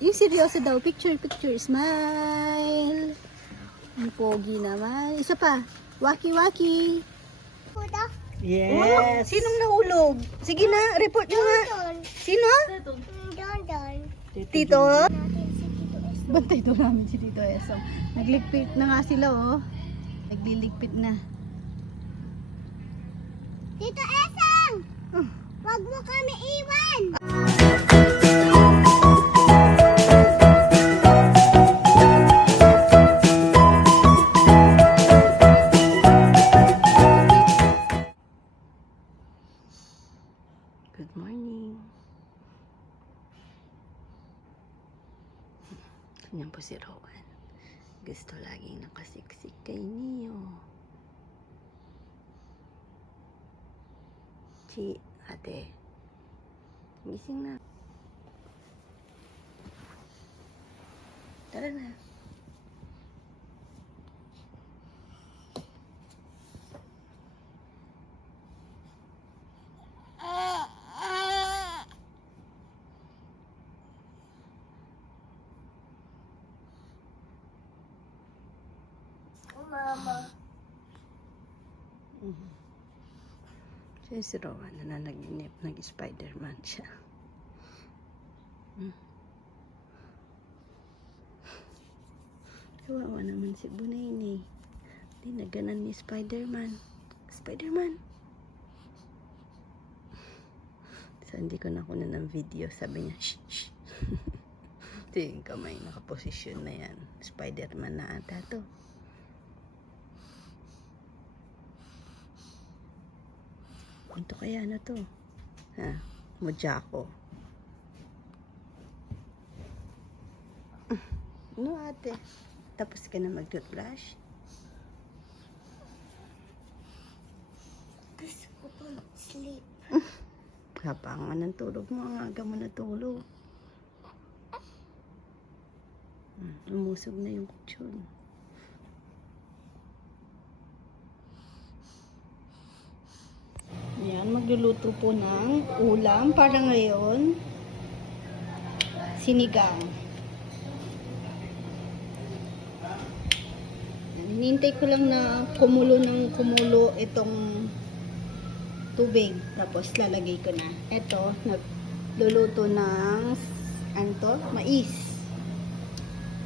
Yung seryoso daw. Picture, picture. Smile. Ang pogi naman. Isa pa. Waki, waki. Puta. Oh, sinong nahulog? Sige na, report nyo nga. Sino? Don, don. Tito? Si Tito namin si Tito Esong. Nagligpit na nga sila, oh. Nagliligpit na. Tito Esang! Oh. Wag mo kami iwan! Chi, ate. Gising na. Tara na. Mama. Mhm. Siya si Rowan na nanaginip. Nag-Spiderman siya. Mm. Kawawa naman si Bunay Di naganan ni Spiderman. Spiderman! So, hindi ko nakuha ng video. Sabi niya, shh, shh. Ito yung kamay nakaposisyon na yan. Spiderman na ata to. Ito kaya na to. Ha? Mojako. No ate. Tapos ka na mag-toothbrush? Gusto ko pa sleep. Kapangan ng tulog mo. Ang aga mo na tulog. Hmm, Umusog na yung kutsyon. Yan, magluluto po ng ulam para ngayon. Sinigang. Hinintay ko lang na kumulo ng kumulo itong tubig. Tapos lalagay ko na. Ito, nagluluto ng ano to? Mais.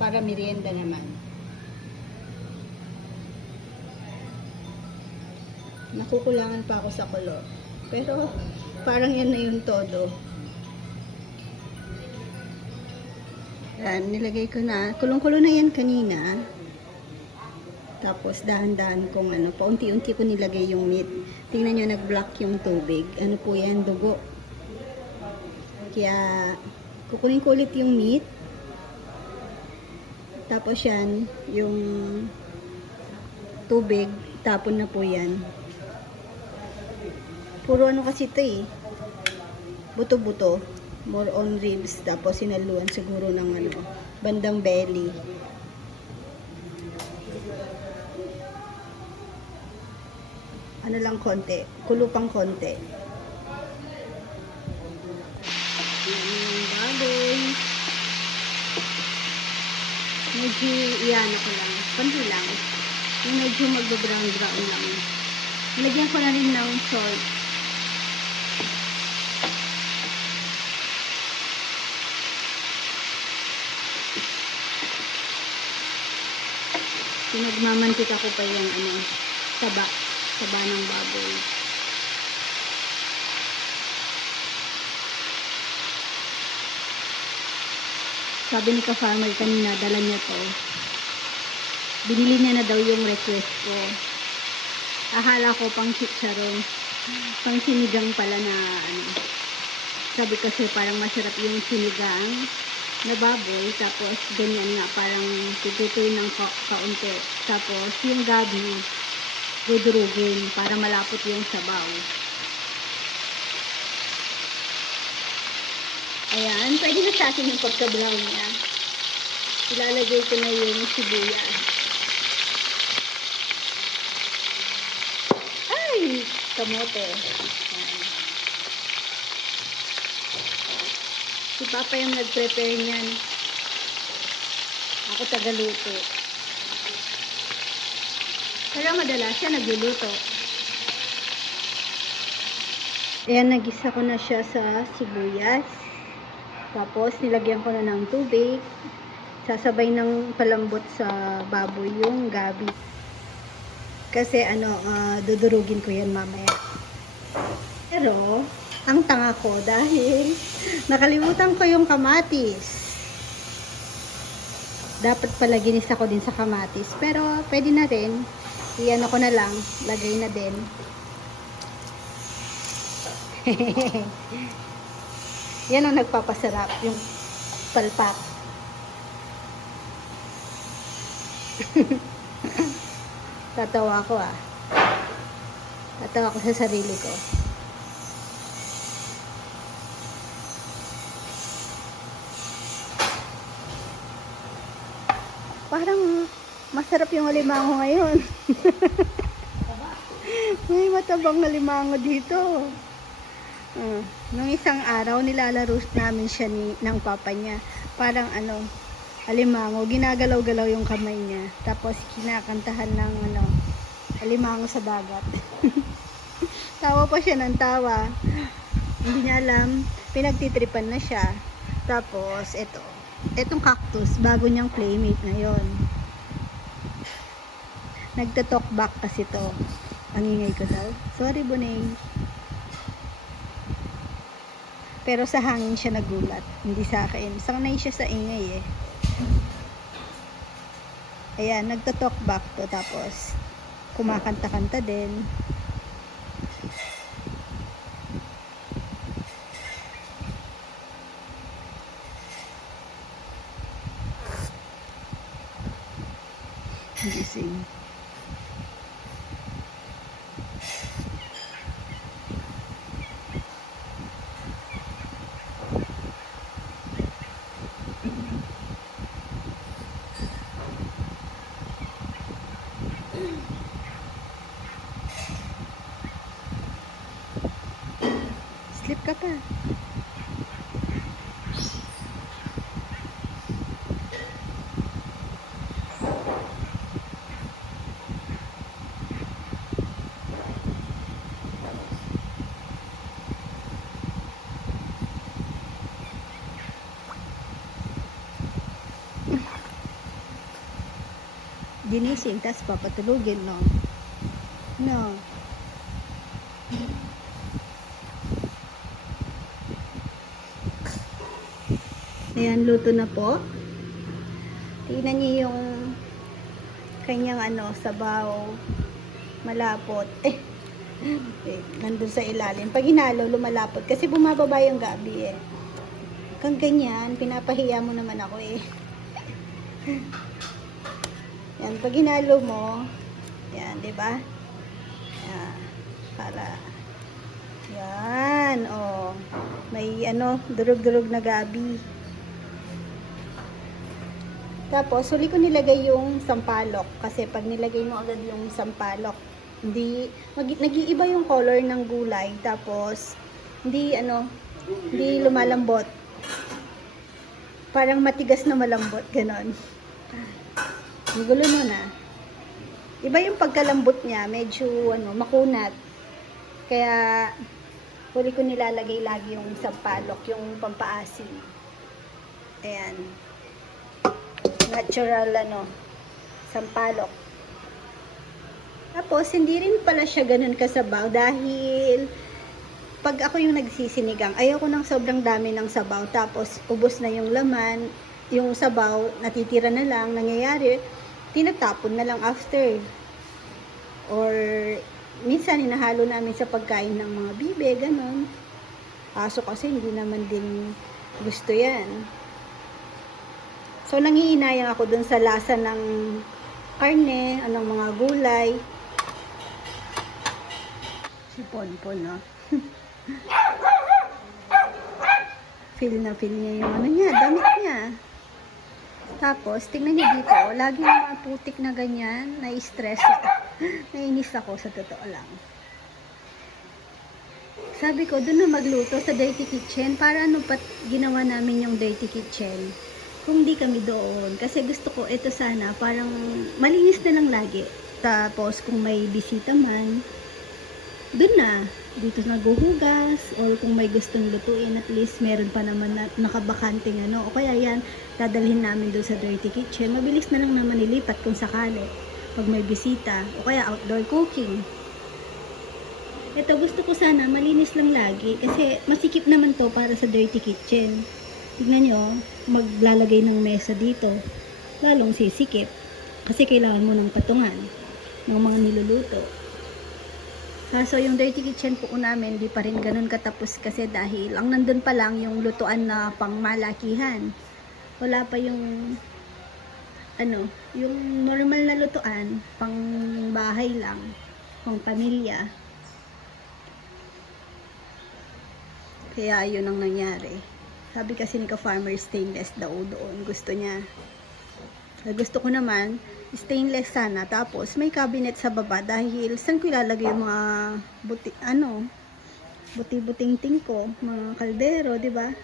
Para merienda naman. Nakukulangan pa ako sa kulo. Pero parang yan na yung todo. Yan, nilagay ko na. Kulong-kulo na yan kanina. Tapos dahan-dahan kong ano, paunti-unti ko nilagay yung meat. Tingnan nyo, nag-block yung tubig. Ano po yan, dugo. Kaya, kukunin ko ulit yung meat. Tapos yan, yung tubig, tapon na po yan. Puro ano kasi ito eh. Buto-buto. More on ribs. Tapos sinaluan siguro ng ano, bandang belly. Ano lang konti. Kulo pang konti. Baboy. Medyo iyan ko lang. Konti lang. Medyo mag-brown brown lang. Lagyan ko na rin ng salt. Pinagmamantika ko pa yung ano, taba. Taba ng baboy. Sabi ni ka-farmer kanina, dala niya to. Binili niya na daw yung request ko. Ahala ko pang chicharon. Pang sinigang pala na ano. Sabi kasi parang masarap yung sinigang na baboy. Tapos ganyan nga parang tututoy ng ka kaunti. Tapos yung gabi dudurugin para malapot yung sabaw. Ayan, pwede na sa akin yung pagka-brown niya. Ilalagay ko na yung sibuyas. Ay, kamote. Ayan. Si Papa yung nag-prepare niyan. Ako tagaluto. Pero madalas siya nagluluto. Ayan, nagisa ko na siya sa sibuyas. Tapos, nilagyan ko na ng tubig. Sasabay ng palambot sa baboy yung gabi. Kasi ano, ah, dudurugin ko yan mamaya. Pero, ang tanga ko dahil nakalimutan ko yung kamatis. Dapat pala ginisa ko din sa kamatis. Pero, pwede na rin. Iyan ko na lang. Lagay na din. Yan ang nagpapasarap. Yung palpak. Tatawa ko ah. Tatawa ko sa sarili ko. Parang masarap yung alimango ngayon. May matabang alimango dito. Uh, nung isang araw, nilalaro namin siya ni, ng papa niya. Parang ano, alimango, ginagalaw-galaw yung kamay niya. Tapos kinakantahan ng ano, alimango sa dagat. tawa pa siya ng tawa. Hindi niya alam, pinagtitripan na siya. Tapos, eto, etong cactus, bago niyang playmate ngayon. Nagtatalk back kasi to. Ang ingay ko daw. Sorry, Buneng. Pero sa hangin siya nagulat, hindi sa akin. Sanay siya sa ingay eh. Ayan, nagtatalk back to tapos kumakanta-kanta din. Gising. Ginising, tas papatulugin, no? No. Ayan, luto na po. Tingnan niyo yung kanyang ano, sabaw. Malapot. Eh, eh, nandun sa ilalim. Pag hinalo, lumalapot. Kasi bumababa yung gabi eh. Kang ganyan, pinapahiya mo naman ako eh. yan, pag hinalo mo, yan, di ba? Yan, para, yan, oh, may ano, durug-durug na gabi. Tapos, huli ko nilagay yung sampalok. Kasi pag nilagay mo agad yung sampalok, hindi, nag-iiba yung color ng gulay. Tapos, hindi, ano, hindi lumalambot. Parang matigas na malambot, ganon. Gulo nun ah. Iba yung pagkalambot niya, medyo, ano, makunat. Kaya, huli ko nilalagay lagi yung sampalok, yung pampaasim. Ayan natural ano, sampalok. Tapos, hindi rin pala siya ganun kasabaw dahil pag ako yung nagsisinigang, ayoko ng sobrang dami ng sabaw. Tapos, ubos na yung laman, yung sabaw, natitira na lang, nangyayari, tinatapon na lang after. Or, minsan, hinahalo namin sa pagkain ng mga bibe, ganun. Kaso kasi, hindi naman din gusto yan. So, nangihinayang ako dun sa lasa ng karne, anong mga gulay. Si Ponpon, no? feel na feel niya yung ano niya, damit niya. Tapos, tingnan niyo dito, lagi yung mga putik na ganyan, na-stress. Nainis ako sa totoo lang. Sabi ko, doon na magluto sa dirty kitchen. Para ano pa ginawa namin yung dirty kitchen? kung di kami doon. Kasi gusto ko ito sana, parang malinis na lang lagi. Tapos kung may bisita man, doon na. Dito naguhugas or kung may gustong lutuin at least meron pa naman na nakabakanting ano. O kaya yan, dadalhin namin doon sa dirty kitchen. Mabilis na lang naman ilipat kung sakali pag may bisita. O kaya outdoor cooking. Ito gusto ko sana malinis lang lagi kasi masikip naman to para sa dirty kitchen. Tignan nyo, maglalagay ng mesa dito. Lalong sisikip. Kasi kailangan mo ng patungan ng mga niluluto. Kaso yung dirty kitchen po namin, di pa rin ganun katapos kasi dahil ang nandun pa lang yung lutuan na pangmalakihan. Wala pa yung ano, yung normal na lutuan, pang bahay lang, pang pamilya. Kaya yun ang nangyari. Sabi kasi ni ka-farmer stainless daw doon. Gusto niya. Gusto ko naman, stainless sana. Tapos may cabinet sa baba dahil saan ko ilalagay yung mga buti, ano, buti-buting ting ko, mga kaldero, di ba?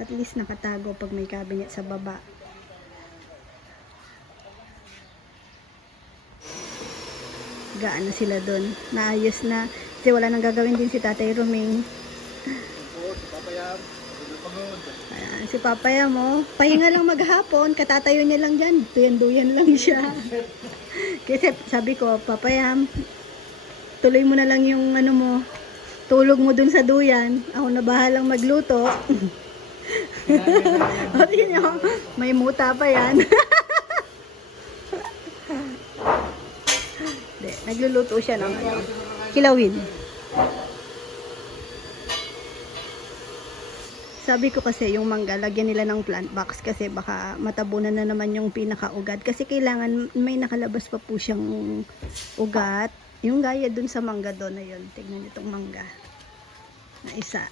At least nakatago pag may cabinet sa baba. Gaan na sila doon. Naayos na. Kasi wala nang gagawin din si Tatay Roming. Ayan, si Papaya mo, pahinga lang maghapon, katatayo niya lang dyan, duyan-duyan lang siya. Kasi sabi ko, Papaya, tuloy mo na lang yung ano mo, tulog mo dun sa duyan, ako na bahalang magluto. Sabi niyo, may muta pa yan. Hindi, nagluluto siya ng ano, kilawin. Sabi ko kasi yung mangga, lagyan nila ng plant box kasi baka matabunan na naman yung pinakaugat. Kasi kailangan may nakalabas pa po siyang ugat. Yung gaya dun sa mangga doon na yun. Tignan itong mangga. Na isa.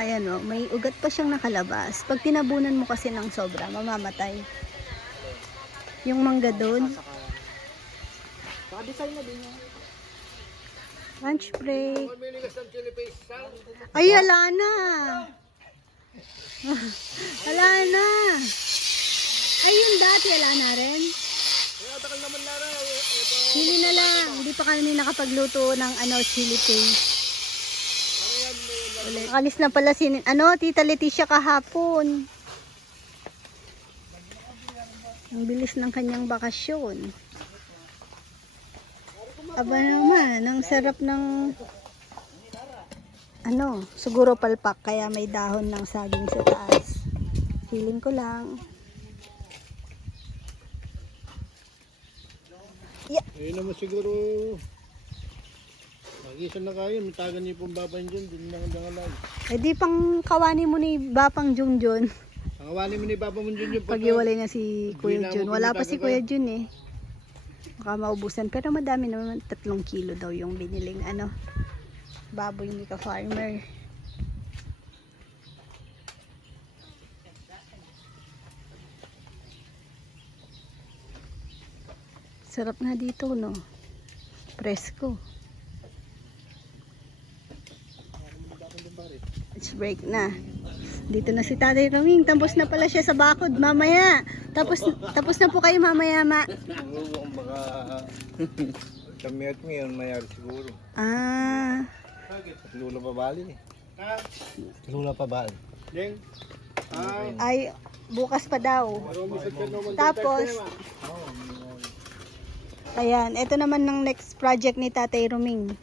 Ayan o, may ugat pa siyang nakalabas. Pag tinabunan mo kasi ng sobra, mamamatay. Yung mangga doon. Naka-design na din yan. Lunch break. Ay, ala na. Ala na. Ay, yung dati, ala na rin. Chili na lang. Hindi pa kami nakapagluto ng ano, chili paste. Ano Ulit. Alis na pala si, ano, Tita Leticia kahapon. Ang bilis ng kanyang bakasyon. Aba naman, ang sarap ng ano, siguro palpak kaya may dahon ng saging sa taas. Feeling ko lang. Eh naman siguro... Mag-isa na kayo. Matagan niyo pong babayin dyan. Doon na ang dangalan. Eh di pang kawani mo ni Bapang Junjun. Ang awali mo ni dyan yung Pag-iwalay na si Kuya Jun. Wala pa si Kuya Jun eh. Baka maubusan. Pero madami naman. Tatlong kilo daw yung biniling ano. Baboy ni ka-farmer. Sarap nga dito no. Presko. Let's break na. Dito na si Tatay Roming. Tapos na pala siya sa bakod mamaya. Tapos tapos na po kayo mamaya ma. Oo, baka... Kami at ngayon mayari siguro. Ah, Lula pa bali. Lula pa bali. Deng. Ah, ay bukas pa daw. Tapos, ayan, ito naman ng next project ni Tatay Roming.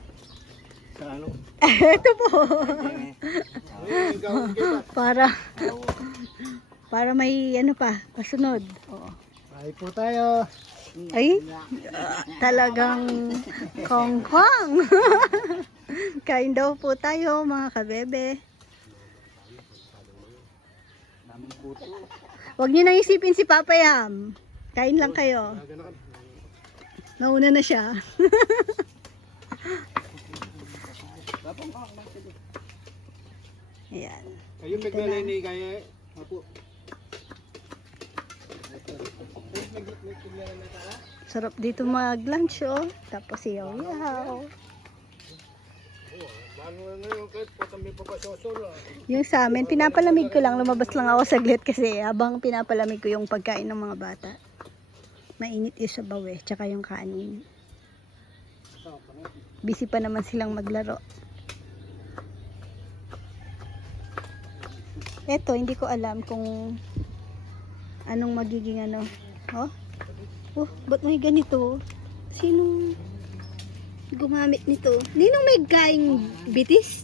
Ano? ito po. Para para may ano pa, pasunod. Oo. Ay po tayo. Ay, talagang kongkong. Kain daw po tayo mga kabebe. Huwag niyo nang isipin si Papa Yam. Kain lang kayo. Nauna na siya. Ayan. Ayun, naglalay ni kaya. Apo. Sarap dito mag-lunch oh. Tapos yaw-yaw. Yung sa amin, pinapalamig ko lang. Lumabas lang ako saglit kasi habang pinapalamig ko yung pagkain ng mga bata. Mainit yung sabaw eh, tsaka yung kanin. Busy pa naman silang maglaro. Eto, hindi ko alam kung anong magiging ano. Oh? Oh, ba't may ganito? Sinong gumamit nito? Ninong may gaing bitis?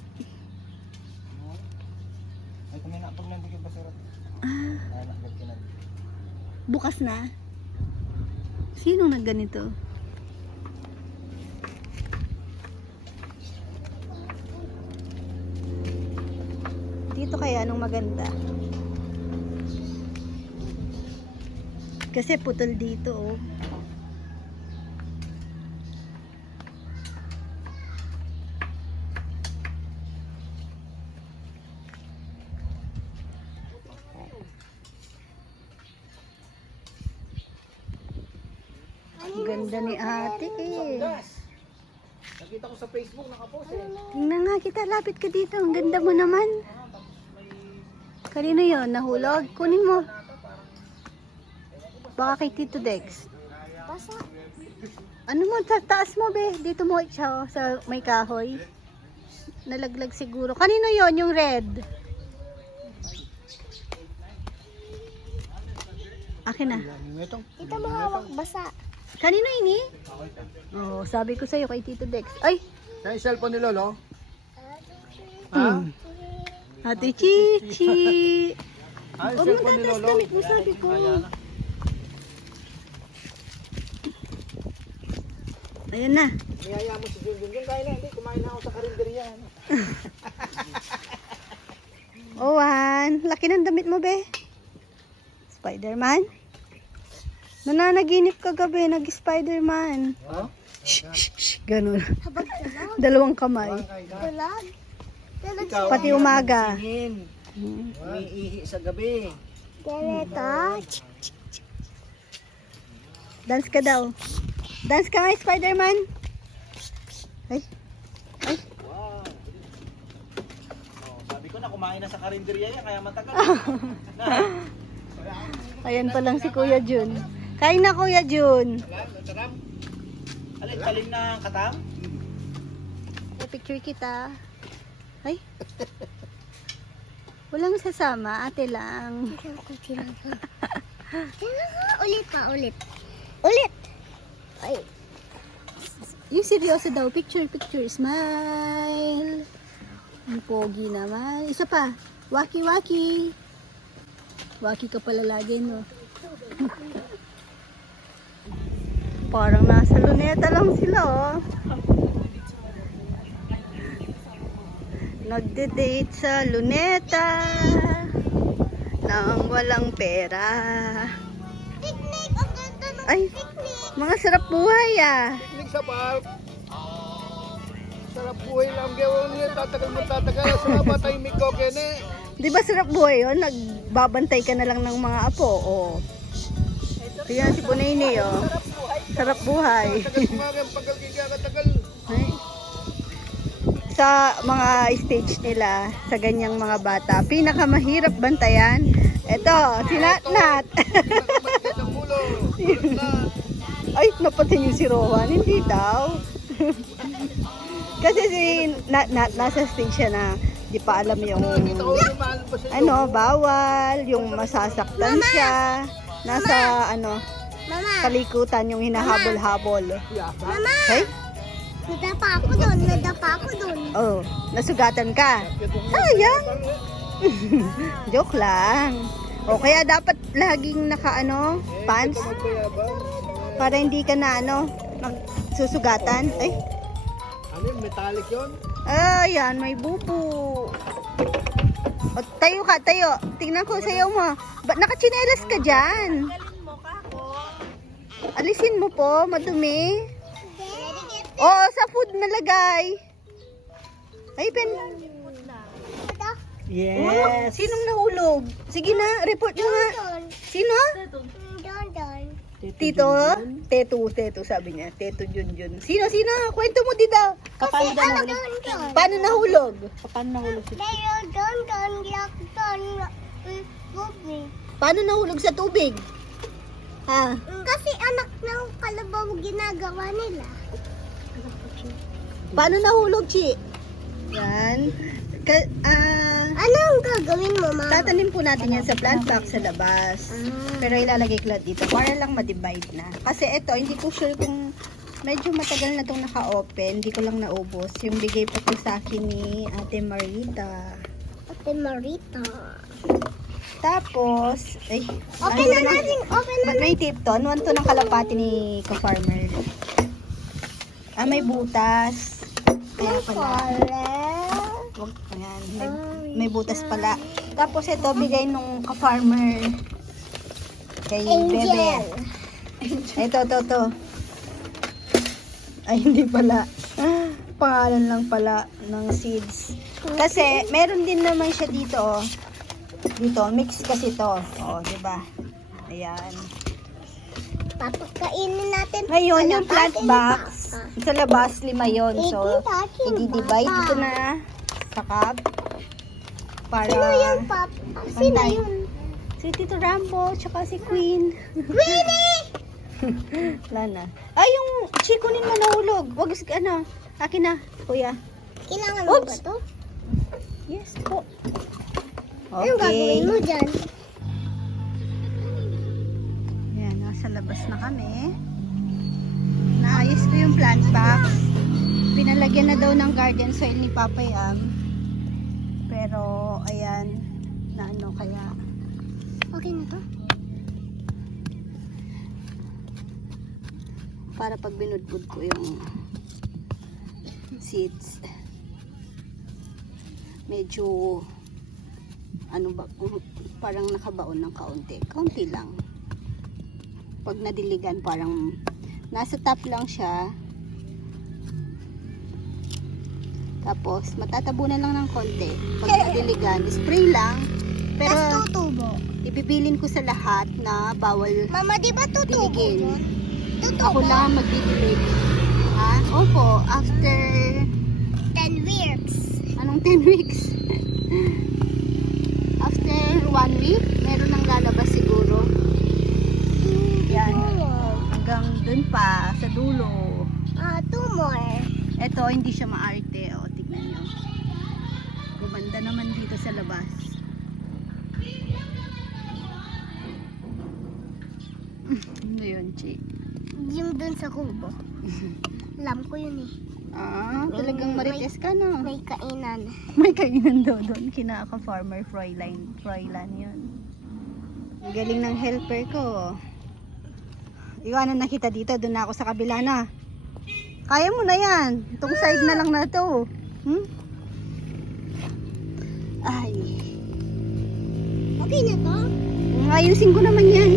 Ay, kami na pag nandito ba sarap? Ah, bukas na. Sinong nagganito? Dito kaya anong maganda? Kasi putol dito oh. Ganda ni ate eh. Nakita ko sa Facebook, nakapost eh. Tingnan nga kita, lapit ka dito. Ang ganda mo naman. Kanino yon Nahulog? Kunin mo. Baka kay Tito Dex. Basa. Ano mo, sa taas mo be. Dito mo siya sa may kahoy. Nalaglag siguro. Kanino yon yung red? Akin na. Tito mo hawak basa. Kanino ini? Oo, oh, sabi ko sa'yo kay Tito Dex. Ay! yung cellphone ni Lolo? Hmm. Ate Chichi! Huwag mo Lolo? damit mo, sabi ko. Ayan na. Niyaya mo si Junjun. Yung kain na, hindi. Kumain na ako sa karinderya. ano? Owan, laki ng damit mo, be. Spider-Man? Nananaginip ka gabi, nag-Spider-Man. Ha? Shh, shh, shh, ganun. Dalawang kamay. Tulog. Ikaw, Pati umaga. Singin. Umiihi sa gabi. Ganito. Dance ka daw. Dance ka nga, Spider-Man. Ay, ay. Wow. Oh, sabi ko na kumain na sa karinderya yan, kaya matagal. Ayan pa lang si Kuya Jun. Kain na, Kuya Jun. Alin, talim na katam? Picture kita. Ay. Walang sasama, ate lang. ulit pa, ulit. Ulit. Ay. Yung seryoso daw, picture, picture, smile. Ang pogi naman. Isa pa, waki, waki. Waki ka pala lagi, no? Parang nasa luneta lang sila, oh. Nagde-date sa luneta nang walang pera. Picnic. Ang ganda ng Ay, picnic. mga sarap buhay, ah. Picnic sa park. Sarap buhay lang. Gawin niya, tatagal mo tatagal. Sa mga batay may kokene. Di ba sarap buhay yun? Nagbabantay ka na lang ng mga apo, oh. Tingnan si Bunayni, oh. Sarap buhay. Tagal kumagang pagkal katagal. Ay. Sa mga stage nila, sa ganyang mga bata, pinakamahirap bantayan. Ito, si Natnat. Ay, napatin yung si Rowan. Hindi daw. Kasi si Natnat, nasa stage siya na di pa alam yung ano, bawal, yung masasaktan siya. Nasa ano, kalikutan yung hinahabol-habol. Mama. Okay? Nadapa ako doon. Nadapa ako doon. Oh, nasugatan ka. Sayang. Joke lang. O kaya dapat laging naka ano, pants para hindi ka na ano, magsusugatan. Ay, Ano yun, metallic yun? ayan, may bubo. O, tayo ka, tayo. Tingnan ko sayo mo. Ba't nakachinelas ka dyan? Alisin mo po, madumi. Oo, sa food nalagay. Ay, pen. Yes. Sinong nahulog? Sige na, report mo nga. Sino? Tito? Teto, teto, sabi niya. Teto, Junjun. Sino, sino? Kwento mo, Dida. Paano daw ano nahulog? doon? Paano nahulog? Paano nahulog si. Paano nahulog sa tubig? Ha? Kasi anak ng kalabaw ginagawa nila. Paano nahulog, Chi? Yan. Ka, ah, Ano ang gagawin mo, mama? tatanim po natin yan sa plant box sa labas. Ah. Pero ilalagay ko dito para lang ma-divide na. Kasi ito, hindi ko sure kung medyo matagal na itong naka-open. Hindi ko lang naubos. Yung bigay pa po sa akin ni Ate Marita. Ate Marita. Tapos, ay, Open ano na natin, open na Ba't may tip to? Ano to ng kalapati ni ka-farmer? Ah, may butas. Kaya pala. Wag, ayan, may, may butas pala. Tapos ito, bigay nung ka-farmer. Kay Bebe. Angel. Ito, ito, ito. Ay, hindi pala. Pangalan lang pala ng seeds. Kasi, meron din naman siya dito, oh. Dito, mix kasi to. Oh, di ba? Ayan. Papakainin natin. Ngayon, yung plant box. Sa labas, lima yon So, i-divide ko na sa cup. Para... Sino yung pap? Sino Pantay. yun? Si Tito Rambo, tsaka si Queen. Queenie! Wala na. Ay, yung chikunin mo nahulog. Wag, ano, akin na, kuya. Kailangan mo Oops. ba to? Yes po. Anong gagawin mo dyan? Yan, nasa labas na kami. Naayos ko yung plant box. Pinalagyan na daw ng garden soil ni Papa Yam. Pero, ayan, na ano kaya. Okay na to? Para pag binudbud ko yung seeds. Medyo, ano ba, parang nakabaon ng kaunti. Kaunti lang. Pag nadiligan, parang nasa top lang siya. Tapos, matatabunan lang ng konti. Pag nadiligan, spray lang. Pero, Tapos tutubo. ibibilin ko sa lahat na bawal Mama, di ba tutubo Diligin. yun? Tutubo. ako lang magdidilig. Ha? Opo, after 10 weeks. anong 10 weeks? after 1 week, meron nang lalabas siguro. Hanggang dun pa, sa dulo. Ah, two more. Eto, hindi siya maarte. O, tignan nyo. Gumanda naman dito sa labas. Ano yun, Chi? Yung dun sa kubo. Alam ko yun eh. Ah, talagang marites ka, no? May kainan. May kainan daw doon. Kinaka farmer Fräulein. Fräulein yun. Galing ng helper ko. Iwanan na kita dito. Doon na ako sa kabila na. Kaya mo na yan. Itong side na lang na to. Hmm? Ay. Okay na to? Ayusin ko naman yan.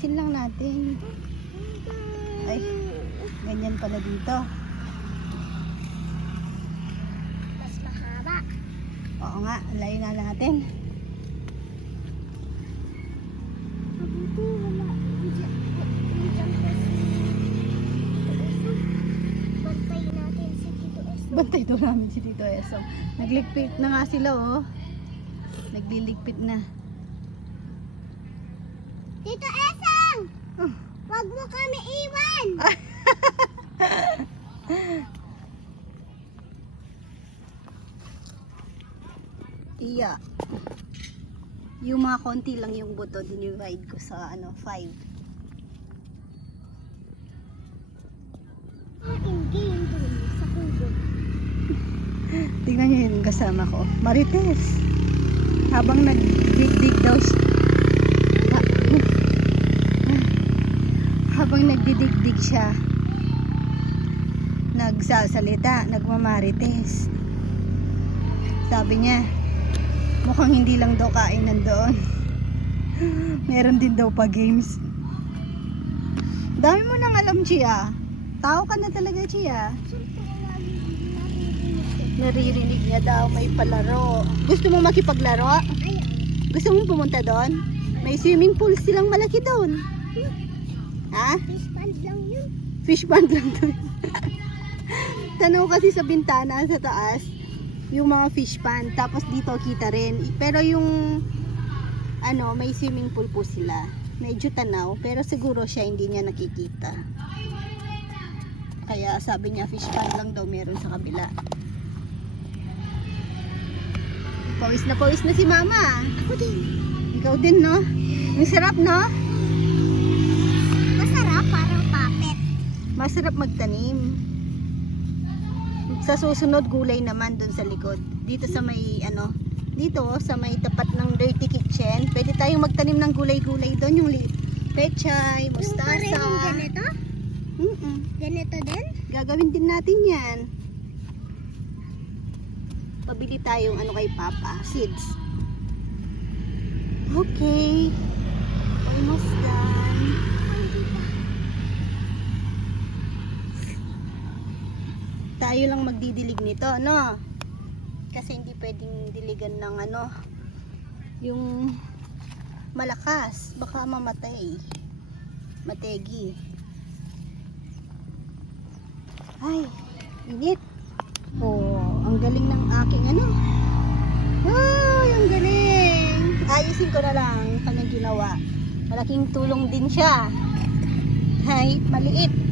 Alisin lang natin. Ay. Ganyan pala dito. Mas mahaba. Oo nga, layo na natin. Mabuti wala. Bantay daw namin si Tito Eso. Nagligpit na nga sila oh. Nagliligpit na. Tito Esang! Oh. Wag mo kami iwan! Iya. Yung mga konti lang yung buto, dinivide ko sa ano, 5. Aking game dun sa kubo. Tingnan nyo yung kasama ko. Marites. Habang nagdig-dig daw siya. Ha- habang nagdidig-dig siya, nagsasalita, nagmamarites. Sabi niya, mukhang hindi lang daw kain nandoon. Meron din daw pa games. Dami mo nang alam, Chia. Tao ka na talaga, Chia. Naririnig niya daw may palaro. Gusto mo makipaglaro? Gusto mo pumunta doon? May swimming pool silang malaki doon. Ha? Fish pond lang yun. Fish pond lang doon. Tanaw kasi sa bintana sa taas, yung mga fish pond. Tapos dito kita rin. Pero yung ano, may swimming pool po sila. Medyo tanaw, pero siguro siya hindi niya nakikita. Kaya sabi niya fish pond lang daw meron sa kabila. Pawis na pawis na si mama. Ako din. Ikaw din, no? Ang sarap, no? Masarap, parang puppet. Masarap magtanim. Sa susunod, gulay naman dun sa likod. Dito sa may, ano, dito sa may tapat ng dirty kitchen, pwede tayong magtanim ng gulay-gulay doon. Yung pechay, Yung mustasa. parehong ganito? Mm-mm. Ganito din? Gagawin din natin yan. Pabili tayong ano kay Papa, seeds. Okay. Almost done. Tayo lang magdidilig nito, no? Kasi hindi pwedeng diligan ng ano, yung malakas. Baka mamatay. Mategi. Ay, init. Oh, ang galing ng aking ano. Ay, ang galing. Ayusin ko na lang kanyang ginawa. Malaking tulong din siya. Kahit maliit.